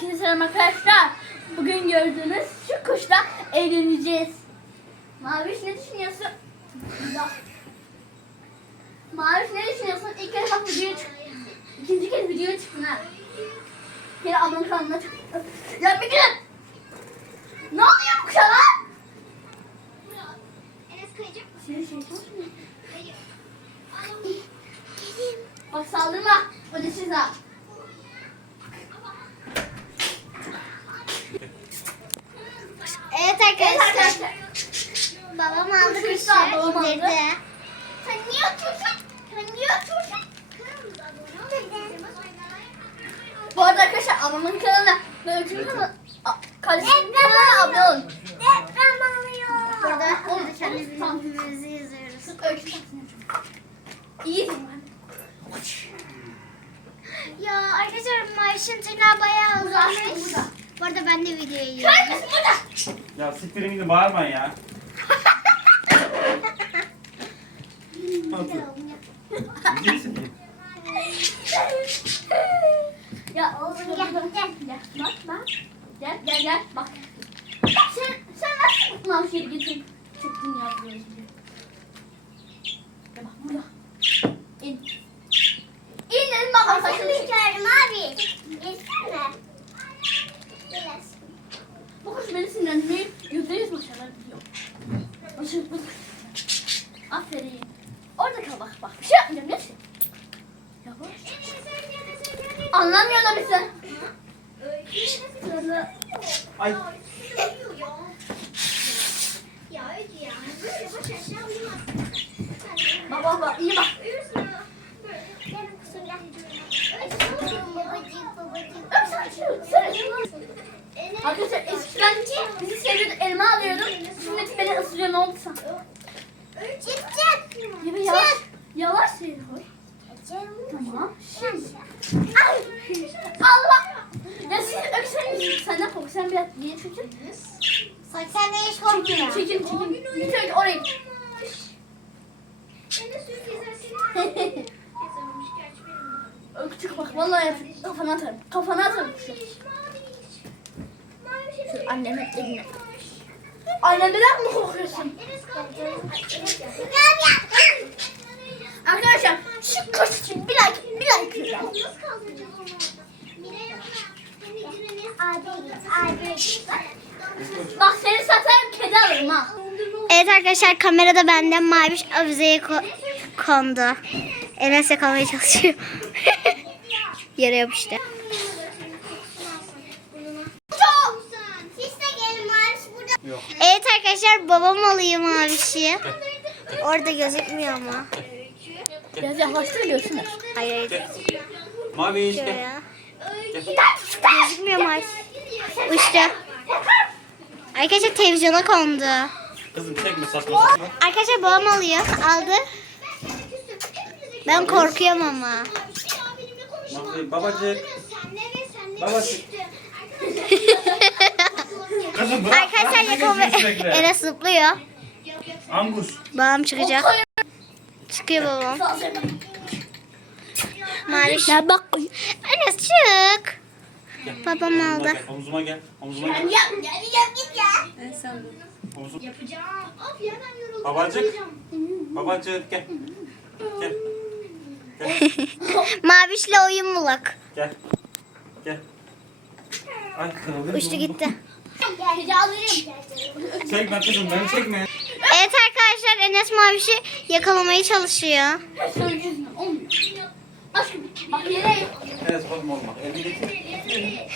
Herkese selam arkadaşlar. Bugün gördüğünüz şu kuşla eğleneceğiz. Maviş ne düşünüyorsun? Maviş ne düşünüyorsun? İlk kez bak videoya çık. İkinci kez videoya çıktın ha. Kere ablanın kanalına çık. Ya bir gün. Ne oluyor bu kuşa lan? Enes kayacak mı? Seni şey yapmış mı? Hayır. Bak saldırma. O da ha. Evet Evet arkadaşlar. arkadaşlar. Babam aldı. indirdi. Sen niye atıyorsun? Sen niye atıyorsun? Bu arada arkadaşlar ablamın kanalına böyle tüm kanal kardeşimin kanalına abone olun. Deprem alıyor. Burada kendimizi yazıyoruz. Taksın. İyi? Ya arkadaşlar Mayşin tırnağı bayağı uzamış. Bu arada ben de videoyu yiyorum. müsün burada? Ya siktirin gidin bağırmayın ya. Nasıl? Gideceksin. Ya oğlum gel gel gel. Bak bak. Gel gel gel bak. Sen sen nasıl lan şey getirdin? Çıktın ya. Gel bak burada. İn. İn dedim bak bak saçını abi. Gelsene. Bu kuş beni sinirlendirmeyi yüzde yüz başarılar biliyor. Başarılı kuş. Aferin. Orada kal bak bak. Bir şey yapmayacağım neyse. Yavaş. Anlamıyor da bizi. Ay. Ya ya. Bak bak bak iyi bak. Arkadaşlar eskiden bizi seviyordu elma alıyordum. Şimdi beni ısırıyor ne oldu sana? Çık çık. Gibi yavaş. Yavaş seni koy. Tamam. Şimdi. Ay. Allah. Ya siz ökseniz senden kork. Sen biraz niye çekin? Sen de hiç korkmuyor. çekin, çekin. Bir önce oraya git. Öksük bak vallahi yap. Kafana atarım. Kafana atarım şu. Şu annemin eline. Annemden mi korkuyorsun? Arkadaşlar şu kuş için bir like, bir like lütfen. Bak seni satarım kedi alırım ha. Evet arkadaşlar kamerada benden maviş avizeye ko- kondu. Enes yakalamaya çalışıyor. Yere yapıştı. Evet arkadaşlar babam alıyor mavişi. Orada gözükmüyor ama. Biraz yaklaştır görsünler. Hayır hayır. Mavi işte. Gözükmüyor maviş. Uçtu. Arkadaşlar televizyona kondu. Kızım çekme saçma saçma. Arkadaşlar babam alıyor. Aldı. Ben korkuyorum ama. Babacık. Babacık. Kızım bırak. Arkadaşlar sürekli? Enes zıplıyor. Angus. Babam çıkacak. Çıkıyor babam. Maviş. Ya bak. Enes çık. Gel. Babam Omzuma aldı. gel, Omzuma gel. Omzuma gel. Ya, ya, ya git ya. Omzum. Yapacağım. Of ya ben yoruldum. Babacık. Babacık gel. Gel. Gel. Mavişle oyun bulak. Gel. Gel. Ay kırıldı. Uçtu gitti. Kedi alırım. Çekme kızım beni çekme. Arkadaşlar Enes Maviş'i yakalamaya çalışıyor. Evet bakma olma. Elini getir.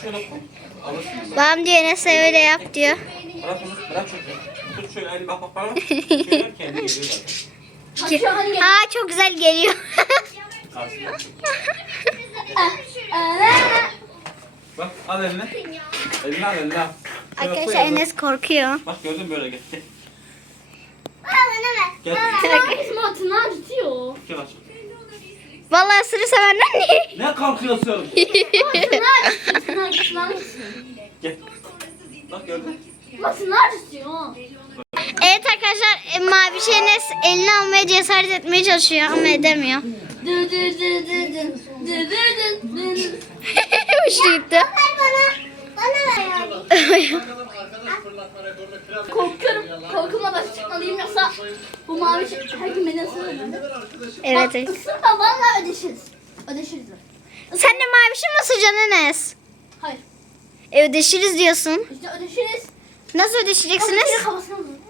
Şöyle koy. Alırsın. Babam diyor Enes'e öyle yap diyor. Bırak onu. Bırak şöyle. Tut şöyle eli bak bak bana. Şöyle kendi geliyor zaten. Kaçıyor geliyor. Aa çok güzel geliyor. Karşıya. Bak al eline. Elini al elini al. Şöyle koy arkadaşlar elini. Enes korkuyor. Bak gördün mü böyle gel. Gel. Gel. Acıtıyor. Gel aç. Vallahi ısırırsa benden ne? Ne kalkıyorsun? Altına acıtıyor. Acıtıyor. Gel. Bak gördün mü? Acıtıyor. Evet arkadaşlar e, Maviş'i Enes elini almaya cesaret etmeye çalışıyor ama edemiyor. Dı dı dı dı dı. Dı dı dı dı. Gitti. Çıkmalıyım yoksa bu mavi şey her gün beni ısırır. Evet. Bak, ısırma valla ödeşiriz. Ödeşiriz. Sen de mavişi mi ısıracaksın Enes? Hayır. E ödeşiriz diyorsun. İşte ödeşiriz. Nasıl ödeşeceksiniz?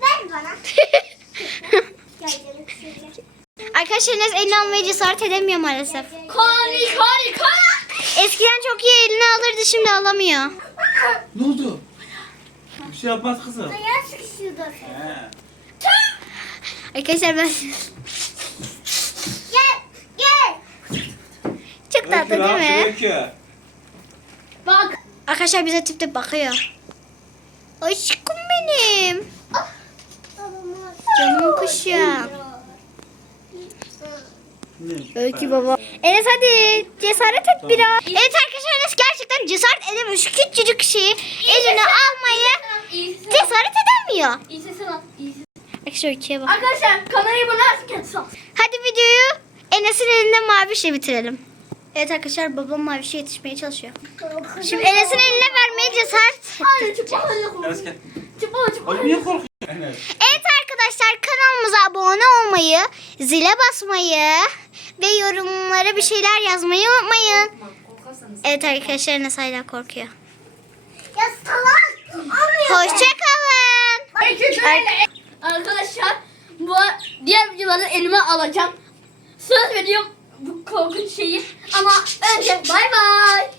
Ver bana. Arkadaşlar Enes elini almaya cesaret edemiyor maalesef. Kani kani kani. Eskiden çok iyi eline alırdı şimdi alamıyor. Ne oldu? Bir şey yapmaz kızım. Ayağı sıkışıyordu. He. Arkadaşlar ben Gel. Gel. çok tatlı değil mi? Öykü. Bak. Arkadaşlar bize tip tip bakıyor. Aşkım benim. Canım kuşum. Öykü baba. Enes hadi cesaret et biraz. Evet arkadaşlar Enes gerçekten cesaret edemiyor. Şu küçücük şeyi eline almayı cesaret edemiyor. İyi ses al. Arkadaşlar Öykü'ye bak. Arkadaşlar artık kendisi al. Hadi videoyu Enes'in elinde mavişle bitirelim. Evet arkadaşlar babam mavişe yetişmeye çalışıyor. Şimdi Enes'in eline vermeye cesaret. Niye korkuyorsun? Enes. Evet arkadaşlar kanalımıza abone olmayı, zile basmayı ve yorumlara bir şeyler yazmayı unutmayın. Evet arkadaşlar Enes hala korkuyor. Ya salak. Olmuyor. Hoşçakalın. Arkadaşlar bu videoları elime alacağım. Söz veriyorum bu korkunç şeyi. Ama önce bay bay.